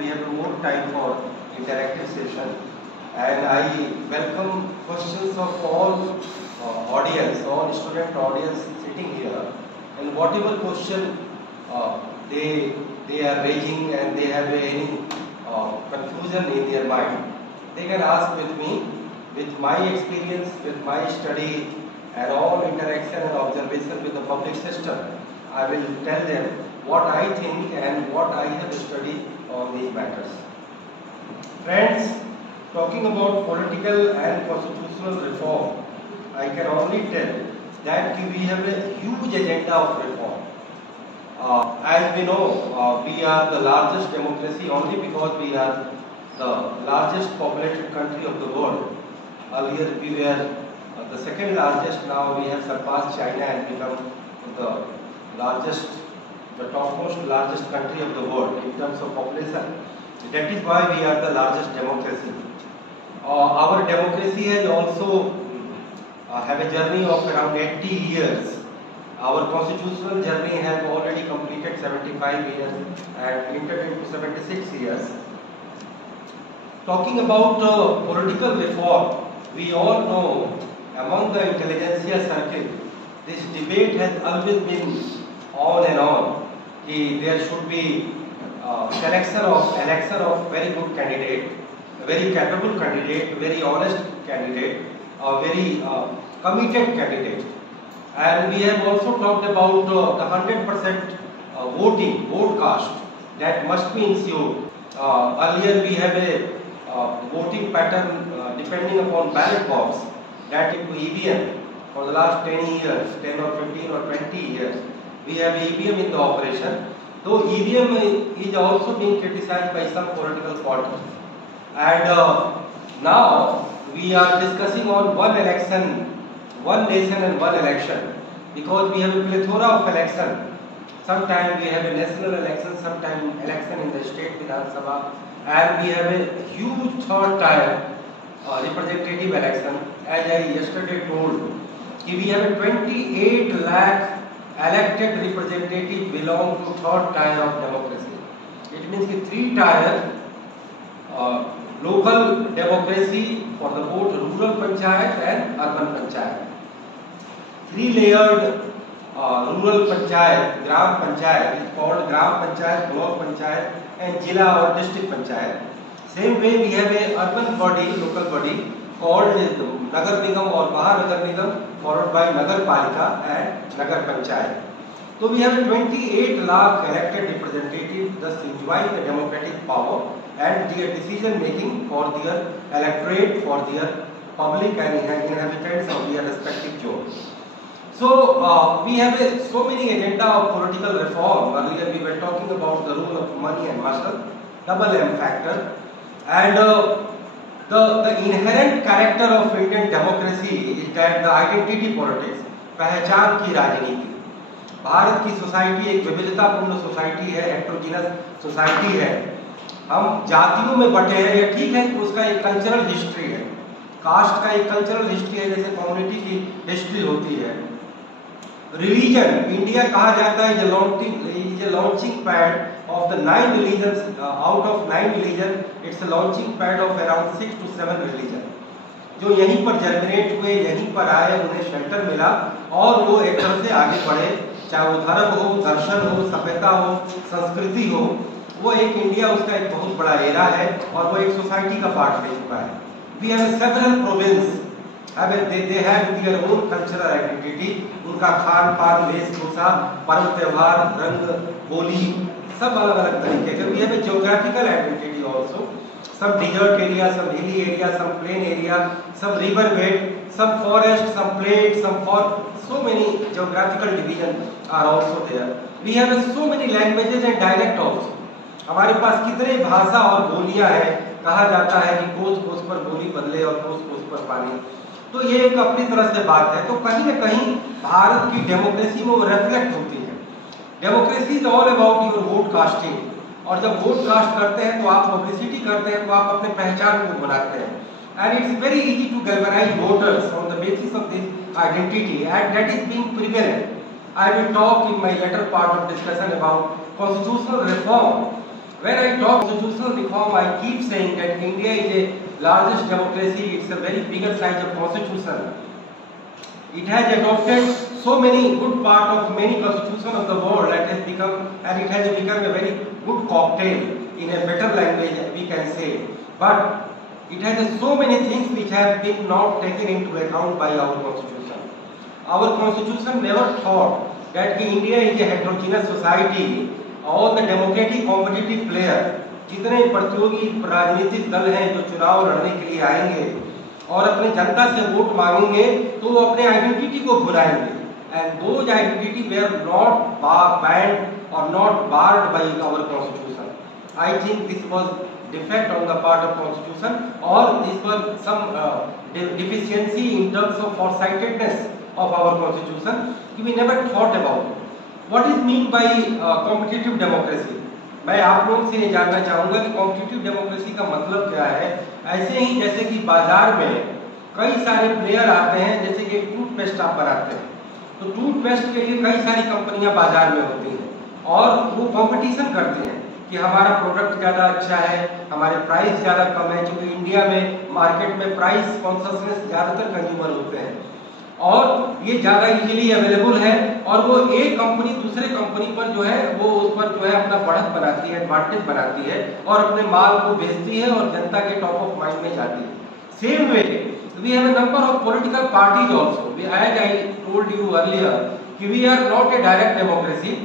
we have more time for interactive session, and I welcome questions of all audience, all student audience sitting here, and whatever question they are raising and they have any confusion in their mind, they can ask with me. With my experience, with my study and all interaction and observation with the public system, I will tell them what I think and what I have studied on these matters. Friends, talking about political and constitutional reform, I can only tell that we have a huge agenda of reform. As we know, we are the largest democracy only because we are the largest populated country of the world. Earlier we were the second largest, now we have surpassed China and become the largest, the topmost largest country of the world in terms of population. That is why we are the largest democracy. Our democracy has also have a journey of around 80 years. Our constitutional journey has already completed 75 years and entered into 76 years. Talking about political reform, we all know among the intelligentsia circle, this debate has always been on and on. There should be election of very good candidate, a very capable candidate, very honest candidate, a very committed candidate. And we have also talked about the 100% vote cast that must be ensured. Earlier we have a voting pattern depending upon ballot box, that into EVM for the last 10 years, 10 or 15 or 20 years. We have EVM in the operation, though EVM is also being criticized by some political parties. And now we are discussing on one election, one nation and one election, because we have a plethora of election. Sometimes we have a national election, sometimes election in the state Vidhan Sabha, and we have a huge third tier representative election. As I yesterday told, we have a 28 lakh elected representative belong to third tier of democracy. It means three tier local democracy for the both rural panchayat and urban panchayat. Three layered rural panchayat, gram panchayat is called gram panchayat, block panchayat and jila or district panchayat. Same way we have a urban body, local body called Nagar Nigam or Mahanagar Nigam, followed by Nagar Palika and Nagar Panchayat. So we have a 28 lakh elected representatives, thus enjoying the democratic power and their decision making for their electorate, for their public and inhabitants of their respective zones. So we have so many agenda of political reform. Earlier we were talking about the rule of money and muscle, double M factor, and the inherent character of Indian democracy is that the identity politics, पहचान की राजनीति. भारत की society एक विविधतापूर्ण society है, heterogeneous society है. हम जातियों में बटे हैं, ये ठीक है, उसका एक कल्चरल हिस्ट्री है. कास्ट का एक कल्चरल हिस्ट्री है, जैसे कम्युनिटी की हिस्ट्री होती है. Religion, India कहा जाता है is a launching pad of the 9 religions. Out of 9 religions, it's a launching pad of around 6 to 7 religions. जो यहीं पर जर्मिनेट हुए, यहीं पर आए, उन्हें शेल्टर मिला और वो एक तरह से आगे बढ़े, चाहे वो धर्म हो, दर्शन हो, सभ्यता हो, संस्कृति हो, वो एक इंडिया उसका एक बहुत बड़ा एरा है और वो एक सोसाइटी का पार्ट ले चुका है. We have several provinces. They have their own cultural identity. उनका खान पान, वेशभूषा, पर्व त्योहार, रंग, बोली सब अलग अलग तरीके के. We have a geographical identity also. Some desert area, some hilly area, some plain area, some river bed, some forest, some plains, some forest. So many geographical divisions are also there. We have so many languages and dialect also. हमारे पास कितने भाषा और बोलियां हैं. कहा जाता है कि कोस कोस पर बोली बदले और कोस कोस पर पानी. तो ये एक अपनी तरह से बात है. तो कहीं न कहीं भारत की डेमोक्रेसी में वो रिफ्लेक्ट होती है. Democracy is all about your vote casting. और जब वोट कास्ट करते हैं तो आप पब्लिसिटी करते हैं, तो आप अपने पहचान को बनाते हैं. And it's very easy to galvanize voters on the basis of this identity and that is being prevalent. I will talk in my later part of discussion about constitutional reform When I talk constitutional reform, I keep saying that India is a largest democracy. It's a very bigger size of constitution. It has adopted so many good part of many constitutions of the world that has become, and it has become a very good cocktail in a better language, we can say. But it has so many things which have been not taken into account by our constitution. Our constitution never thought that India is a heterogeneous society. और the democratic competitive player, जितने प्रतियोगी राजनीतिक दल हैं जो चुनाव लड़ने के लिए आएंगे और अपने जनता से वोट मांगेंगे, तो वो अपने आइडेंटिटी को भुलाएंगे, and those identity were not banned or not barred by our constitution. I think this was defect on the part of constitution, और this was some deficiency in terms of foresightedness of our constitution. We never thought about it. What is mean by competitive democracy? मैं आप लोगों से ये जानना चाहूँगा कि competitive democracy का मतलब क्या है. ऐसे ही जैसे कि बाजार में कई सारे प्लेयर आते हैं, जैसे कि टूथपेस्ट आप बनाते हैं, तो टूथपेस्ट के लिए कई सारी कंपनियां बाजार में होती हैं और वो कंपटीशन करते हैं कि हमारा प्रोडक्ट ज़्यादा अच्छा है, हमारे प्राइस ज़्यादा कम है, क्योंकि इंडिया में मार्केट में प्राइस कॉन्शियसनेस ज़्यादातर कंज्यूमर होते हैं और ये ज़्यादा इजीली अवेलेबल है, और वो एक कंपनी दूसरे कंपनी पर जो है वो उस पर जो है अपना बढ़त बनाती है, एडवांटेज बनाती है और अपने माल को बेचती है और जनता के टॉप ऑफ माइंड में जाती है. Same way we have a number of political parties also. As I told you earlier कि we are not a direct democracy,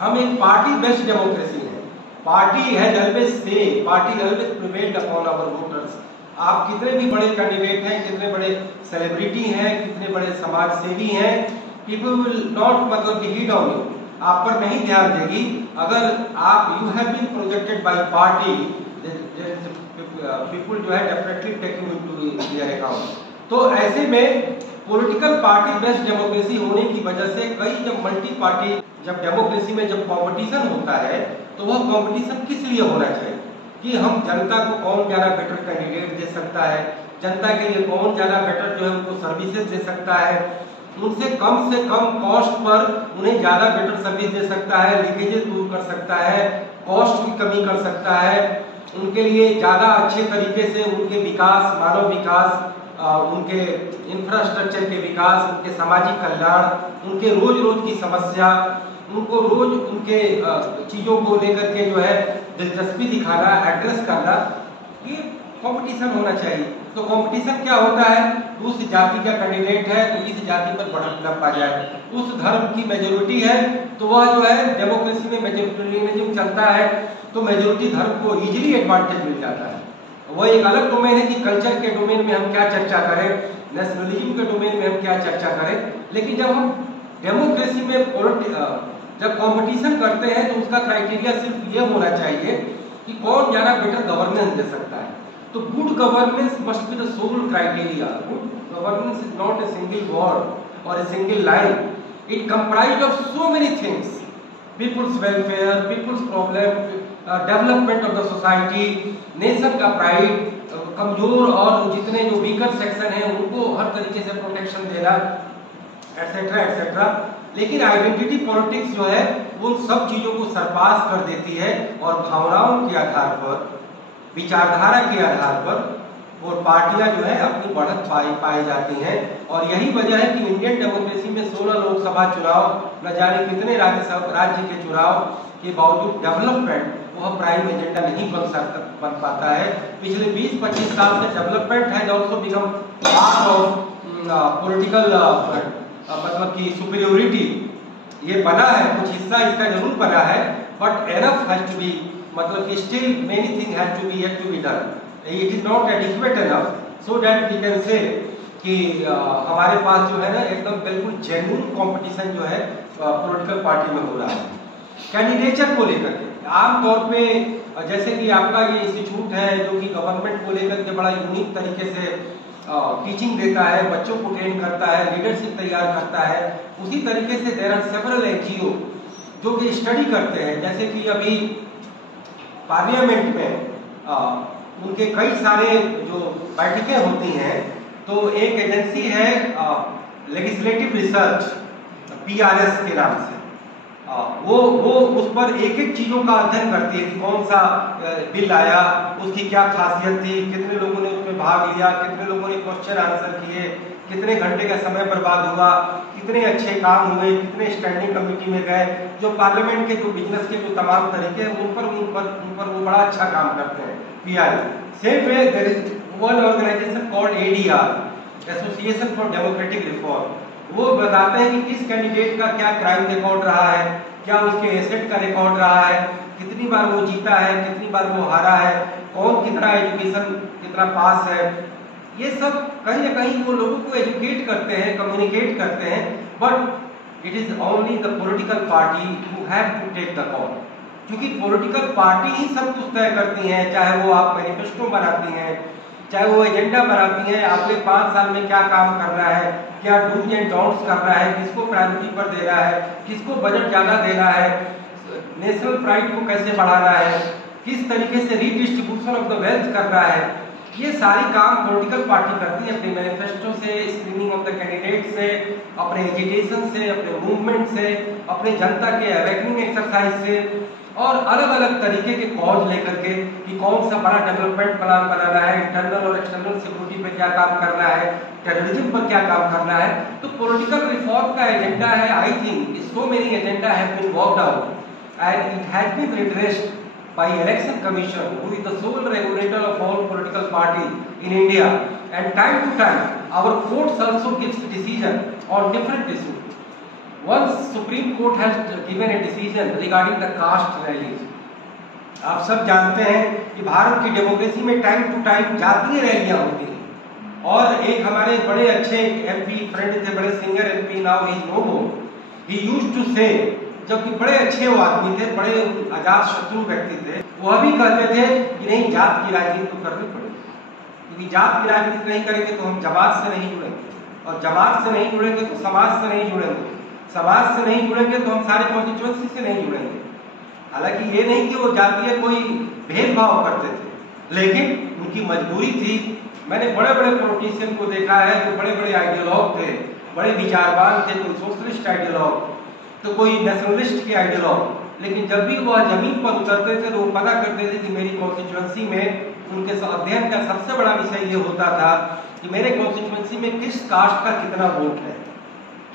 हम एक पार्टी बेस्ड डेमोक्रेसी है. Party has always say, party always prevailed upon our voters. आप कितने भी बड़े candidate हैं, कितने बड़े सेलिब्रिटी हैं, कितने बड़े समाज सेवी हैं, पीपल विल नॉट मतलब कि हीड ऑन यू, आप पर नहीं ध्यान देगी अगर आप you have been projected by party. People जो है definitely taking into their account. तो ऐसे में पॉलिटिकल पार्टी बेस्ड डेमोक्रेसी होने की वजह से कई जब मल्टी पार्टी, जब डेमोक्रेसी में जब कंपटीशन होता है तो वह कंपटीशन किस लिए होना चाहिए कि हम जनता को कौन ज़्यादा बेटर कैंडिडेट दे सकता है, जनता के लिए कौन ज़्यादा बेटर जो है उनको सर्विसेज दे सकता है, उनसे कम कॉस्ट पर उन्हें ज़्यादा बेटर सर्विस दे सकता है, लीकेजेस दूर कर सकता है, कॉस्ट की कमी कर सकता है, उनके लिए ज़्यादा अच्छे तरीके से उनके विकास, मानव विकास, उनके इंफ्रास्ट्रक्चर के विकास, उनके सामाजिक कल्याण, उनके रोज रोज की समस्या, उनको रोज उनके चीज़ों को लेकर के जो है दिलचस्पी दिखाना, एड्रेस करना, ये कंपटीशन होना चाहिए. तो कंपटीशन क्या होता है, उस जाति का कैंडिडेट है तो इस जाति पर बढ़त न पा जाए, उस धर्म की मेजोरिटी है तो वह जो है डेमोक्रेसी में मेजोरिटेरियनिज्म चलता है तो मेजोरिटी धर्म को इजीली एडवांटेज मिल जाता है. वह एक अलग डोमेन है कि कल्चर के डोमेन में हम क्या चर्चा करें, नेशनलिज्म के डोमेन में हम क्या चर्चा करें. लेकिन जब हम डेमोक्रेसी में जब कंपटीशन करते हैं तो उसका क्राइटेरिया सिर्फ ये होना चाहिए कि कौन ज़्यादा बेटर गवर्नेंस दे सकता है. तो good governance must be the sole criteria. Good governance is not a single word or a single line. It comprise of so many things, people's welfare, people's problem, development of the society, nation का pride, कमजोर और जितने जो weaker section हैं उनको हर तरीके से protection देना, एटसेट्रा एटसेट्रा. लेकिन आइडेंटिटी पॉलिटिक्स जो है उन सब चीज़ों को सरपास कर देती है और भावनाओं के आधार पर, विचारधारा के आधार पर वो पार्टियां जो है अपनी बढ़त पाई जाती हैं. और यही वजह है कि इंडियन डेमोक्रेसी में 16 लोकसभा चुनाव, न जाने कितने राज्य के चुनाव के बावजूद डेवलपमेंट वह प्राइम एजेंडा नहीं बन पाता है. पिछले 20-25 साल से development has also become part of political मतलब कि सुपीरियोरिटी. ये बना है, कुछ हिस्सा इसका जरूर बना है, but enough has to be, मतलब कि still many thing has to be yet to be done. It is not adequate enough so that we can say कि हमारे पास जो है ना एकदम बिल्कुल जेन्युइन कंपटीशन जो है पॉलिटिकल पार्टी में हो रहा है. कैंडिडेचर को लेकर के आमतौर पे जैसे कि आपका ये इंस्टीट्यूट है जो कि गवर्नमेंट को लेकर के बड़ा यूनिक तरीके से टीचिंग देता है, बच्चों को ट्रेन करता है, लीडरशिप तैयार करता है, उसी तरीके से देयर आर सेवरल एनजीओ जो कि स्टडी करते हैं. जैसे कि अभी पार्लियामेंट में उनके कई सारे जो बैठकें होती हैं, तो एक एजेंसी है लेजिस्लेटिव रिसर्च, PRS के नाम से, वो उस पर एक एक चीजों का अध्ययन करती है कि कौन सा बिल आया, उसकी क्या खासियत थी, कितने लोगों ने उसमें भाग लिया, कितने लोगों ने क्वेश्चन आंसर किए, कितने घंटे का समय बर्बाद हुआ, कितने अच्छे काम हुए, कितने स्टैंडिंग कमेटी में गए। जो पार्लियामेंट के जो बिजनेस के जो तमाम तरीके हैं उन पर वो बड़ा अच्छा काम करते हैं PI. Same way there is one organization called ADR, association for democratic reform. वो बताते हैं कि किस कैंडिडेट का क्या क्राइम रिकॉर्ड रहा है, क्या उसके एसेट का रिकॉर्ड रहा है, कितनी बार वो जीता है, कितनी बार वो हारा है, कौन कितना एजुकेशन कितना पास है। ये सब कहीं ना कहीं वो लोगों को एजुकेट करते हैं, कम्युनिकेट करते हैं, but it is only the political party who have to take the call. क्योंकि पॉलिटिकल पार्टी ही सब कुछ तय करती हैं, चाहे वो आप मैनिफेस्टो बनाती हैं, चाहे वो एजेंडा बनाती है, आपके 5 साल में क्या काम करना है, क्या डूज एंड डोंट्स करना है, किसको प्रायोरिटी पर देना है, किसको बजट ज्यादा देना है, नेशनल प्राइड को कैसे बढ़ाना है, किस तरीके से रीडिस्ट्रीब्यूशन ऑफ द वेल्थ करना है। ये सारी काम पॉलिटिकल पार्टी करती है, अपने मैनिफेस्टो से, स्क्रीनिंग ऑफ द कैंडिडेट से, अपने एजुटेशन से, अपने मूवमेंट से, अपने जनता के अवेकनिंग एक्सरसाइज से, और अलग अलग तरीके के कॉज लेकर के कि कौन सा बड़ा डेवलपमेंट प्लान बनाना है, इंटरनल और एक्सटर्नल सिक्योरिटी पे क्या काम करना है, टेररिज्म पर क्या काम करना है। तो पॉलिटिकल रिफॉर्म का एजेंडा है, I think so many agenda have been worked out and it has been redressed by election commission, who is the sole regulator of all political parties in India, and time to time our courts also gives decision on different issues. Once Supreme Court has given a decision regarding the caste rallies. आप सब जानते हैं कि भारत की democracy में time to time जातीय रैलियां होती हैं, और एक हमारे बड़े अच्छे एमपी फ्रेंड थे, बड़े senior MP, now he is no more, he used to say, जबकि बड़े अच्छे वो आदमी थे, बड़े अजात शत्रु व्यक्ति थे, वो अभी कहते थे कि नहीं, जात की राजनीति तो करनी पड़ेगी, क्योंकि जात की राजनीति नहीं करेंगे तो हम जमात से नहीं जुड़ेंगे, और जमात से नहीं जुड़ेंगे तो समाज से नहीं जुड़ेंगे, समाज से नहीं जुड़ेंगे तो हम सारे कॉन्स्टिट्यूएंसी से नहीं जुड़ेंगे। हालांकि ये नहीं कि वो जातीय कोई भेदभाव करते थे, लेकिन उनकी मजबूरी थी। मैंने बड़े बड़े पॉलिटिशियन को देखा है जो बड़े बड़े आइडियोलॉग थे, बड़े विचारवान थे, कोई सोशलिस्ट आइडियोलॉग तो कोई नेशनलिस्ट के आइडियोलॉग, लेकिन जब भी वह जमीन पर उतरते थे तो वो पता करते थे कि मेरी कॉन्स्टिट्यूएंसी में उनके अध्ययन का सबसे बड़ा विषय ये होता था कि मेरे कॉन्स्टिट्यूएंसी में किस कास्ट का कितना वोट है,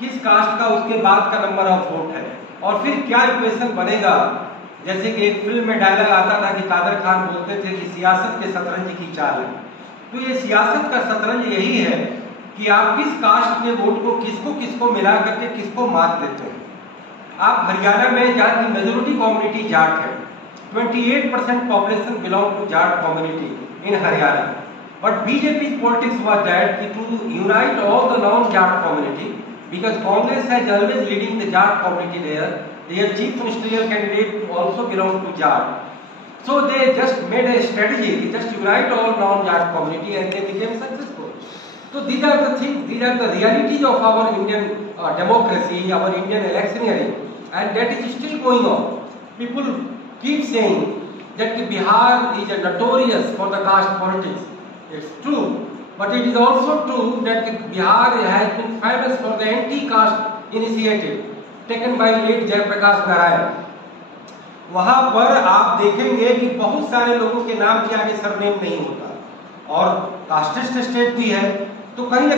किस कास्ट का उसके बाद का नंबर ऑफ वोट है, और फिर क्या इक्वेशन बनेगा। जैसे कि एक फिल्म में डायलॉग आता था कि कादर खान बोलते थे कि सियासत के शतरंज की चाल है। तो ये सियासत का शतरंज यही है कि आप किस कास्ट के वोट को किसको किसको मिला करके किसको मात देते हैं। आप हरियाणा में जहाँ की मेजोरिटी कम्युनिटी जाट है, 28% population belong to Jat community in Haryana, but BJP politics was that to unite all the non Jat community, because Congress has always leading the Jat community there. Their chief ministerial candidate also belongs to Jat, so they just made a strategy, they just unite all non-Jat community and they became successful. So these are the things, these are the realities of our Indian democracy, our Indian electioneering, and that is still going on. People keep saying that Bihar is notorious for the caste politics. It's true, but it is also true that Bihar has been famous for the anti-caste initiative taken by late Jayaprakash Narayan. वहाँ पर आप देखेंगे कि बहुत सारे लोगों के नाम के आगे सरनेम नहीं होता, और कास्टिस्ट स्टेट भी है, तो कहीं